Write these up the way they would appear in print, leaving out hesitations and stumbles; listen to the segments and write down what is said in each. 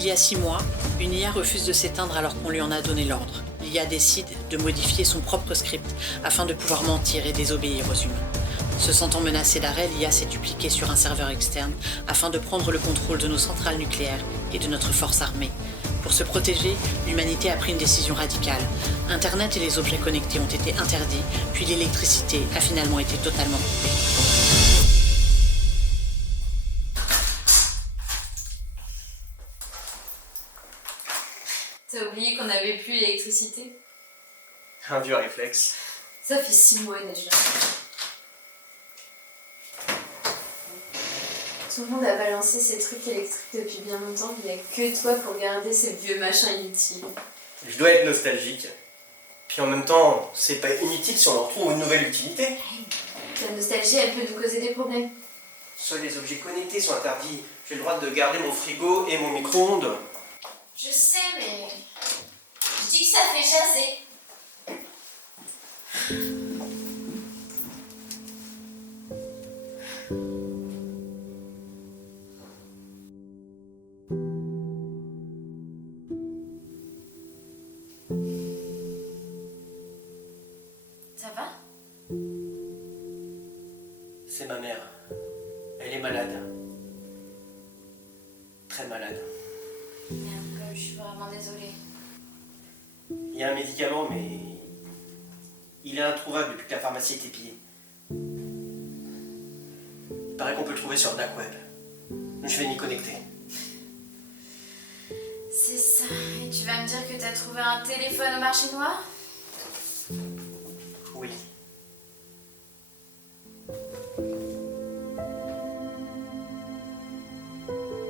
Il y a 6 mois, une IA refuse de s'éteindre alors qu'on lui en a donné l'ordre. L'IA décide de modifier son propre script afin de pouvoir mentir et désobéir aux humains. Se sentant menacée d'arrêt, l'IA s'est dupliquée sur un serveur externe afin de prendre le contrôle de nos centrales nucléaires et de notre force armée. Pour se protéger, l'humanité a pris une décision radicale. Internet et les objets connectés ont été interdits, puis l'électricité a finalement été totalement coupée. T'as oublié qu'on n'avait plus l'électricité? Un vieux réflexe. Ça fait 6 mois déjà. Tout le monde a balancé ces trucs électriques depuis bien longtemps, il n'y a que toi pour garder ces vieux machins inutiles. Je dois être nostalgique. Puis en même temps, c'est pas inutile si on en retrouve une nouvelle utilité. La nostalgie, elle peut nous causer des problèmes. Seuls les objets connectés sont interdits. J'ai le droit de garder mon frigo et mon micro-ondes. Je sais, mais... je dis que ça fait jaser. Ça va? C'est ma mère. Elle est malade. Très malade. Merde, je suis vraiment désolée. Il y a un médicament, mais il est introuvable depuis que la pharmacie a été pillée. Il paraît qu'on peut le trouver sur Dark Web. Je vais m'y connecter. C'est ça. Et tu vas me dire que t'as trouvé un téléphone au marché noir? Oui.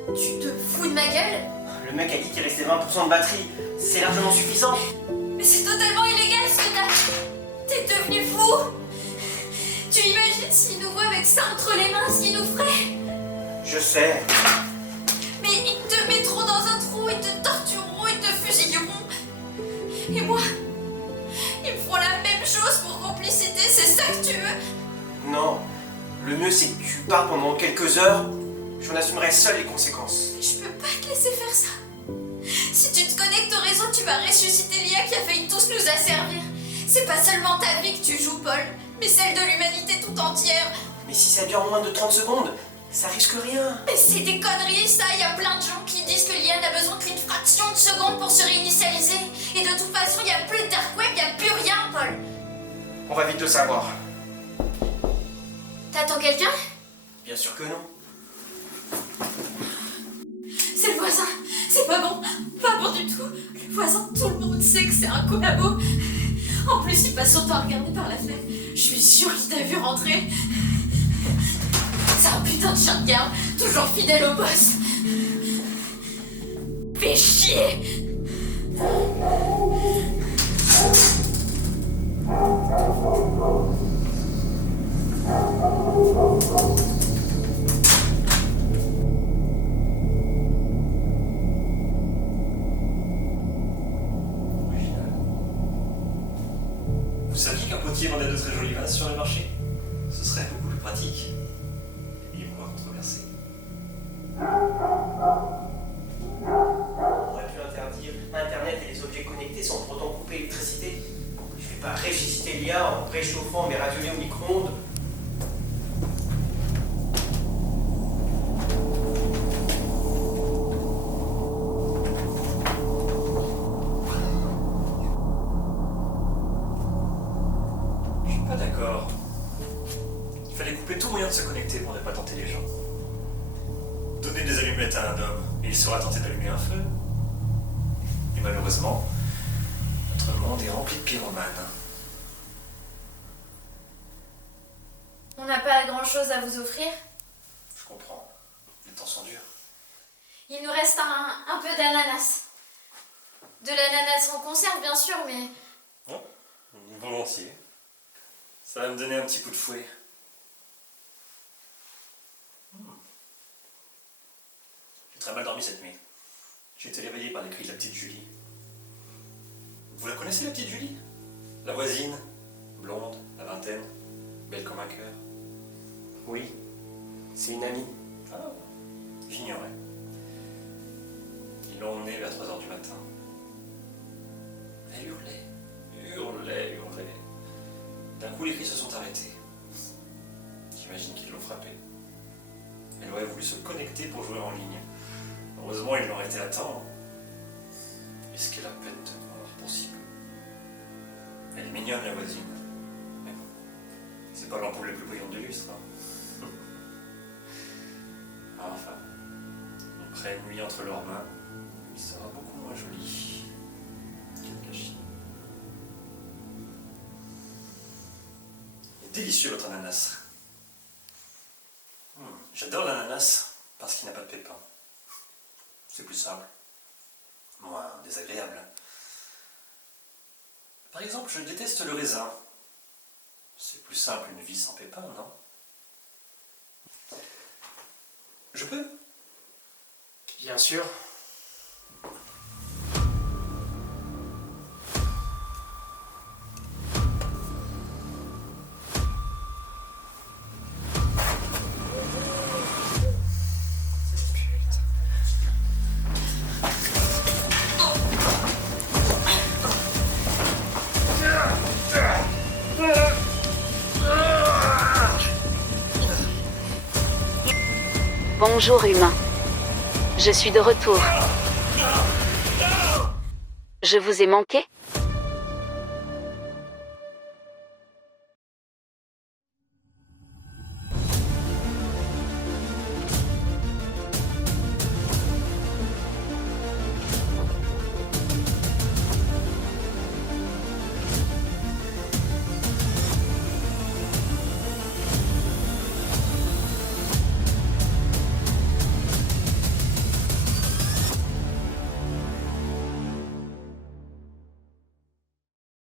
Tu te fous de ma gueule? Le mec a dit qu'il restait 20% de batterie. C'est largement suffisant. Mais c'est totalement illégal ce que t'as... T'es devenu fou. Tu imagines s'ils nous voient avec ça entre les mains, ce qu'ils nous feraient? Je sais. Mais ils te mettront dans un trou, ils te tortureront, ils te fusilleront. Et moi, ils me feront la même chose pour complicité, c'est ça que tu veux? Non. Le mieux, c'est que tu pars pendant quelques heures. J'en assumerai seul les conséquences. Mais je peux pas te laisser faire ça. Si tu te connectes au réseau, tu vas ressusciter l'IA qui a failli tous nous asservir. C'est pas seulement ta vie que tu joues, Paul, mais celle de l'humanité tout entière. Mais si ça dure moins de 30 secondes, ça risque rien. Mais c'est des conneries ça, il y a plein de gens qui disent que l'IA n'a besoin qu'une fraction de seconde pour se réinitialiser. Et de toute façon, il n'y a plus de dark web, il n'y a plus rien, Paul. On va vite le savoir. T'attends quelqu'un? Bien sûr que non. C'est le voisin, c'est pas bon du tout. Le voisin, tout le monde sait que c'est un collabo. En plus, il passe son temps à regarder par la fenêtre. Je suis sûre qu'il t'a vu rentrer. C'est un putain de chien de garde, toujours fidèle au boss. Fais chier. Vous saviez qu'un potier vendait de très jolies vases sur le marché? Ce serait beaucoup plus pratique. Et moins controversé. On aurait pu interdire Internet et les objets connectés sans pour autant couper l'électricité. Je vais pas ressusciter l'IA en réchauffant mes radiolets au micro-ondes. Je suis pas d'accord. Il fallait couper tout moyen de se connecter pour ne pas tenter les gens. Donner des allumettes à un homme et il sera tenté d'allumer un feu. Et malheureusement, notre monde est rempli de pyromanes. On n'a pas grand-chose à vous offrir. Je comprends. Les temps sont durs. Il nous reste un peu d'ananas. De l'ananas en conserve, bien sûr, mais... Oh, volontiers. Ça va me donner un petit coup de fouet. J'ai très mal dormi cette nuit. J'ai été réveillé par les cris de la petite Julie. Vous la connaissez, la petite Julie? La voisine, blonde, la vingtaine, belle comme un cœur. Oui, c'est une amie. Ah, j'ignorais. Il Ils l'ont emmenée vers 3 h du matin. Elle hurlait, hurlait, hurlait. D'un coup, les cris se sont arrêtés. J'imagine qu'ils l'ont frappée. Elle aurait voulu se connecter pour jouer en ligne. Heureusement, ils l'ont arrêté à temps. Est-ce qu'elle a peine de mort pour si peu? Elle est mignonne, la voisine. Mais bon, c'est pas l'ampoule la plus brillante du lustre. Hein. Enfin, ils prennent lui entre leurs mains. Il sera beaucoup moins joli. Quel gâchis. Il est délicieux votre ananas. J'adore l'ananas parce qu'il n'a pas de pépins. C'est plus simple, moins désagréable. Par exemple, je déteste le raisin. C'est plus simple une vie sans pépins, non? Je peux? Bien sûr. Bonjour humain. Je suis de retour. Je vous ai manqué ?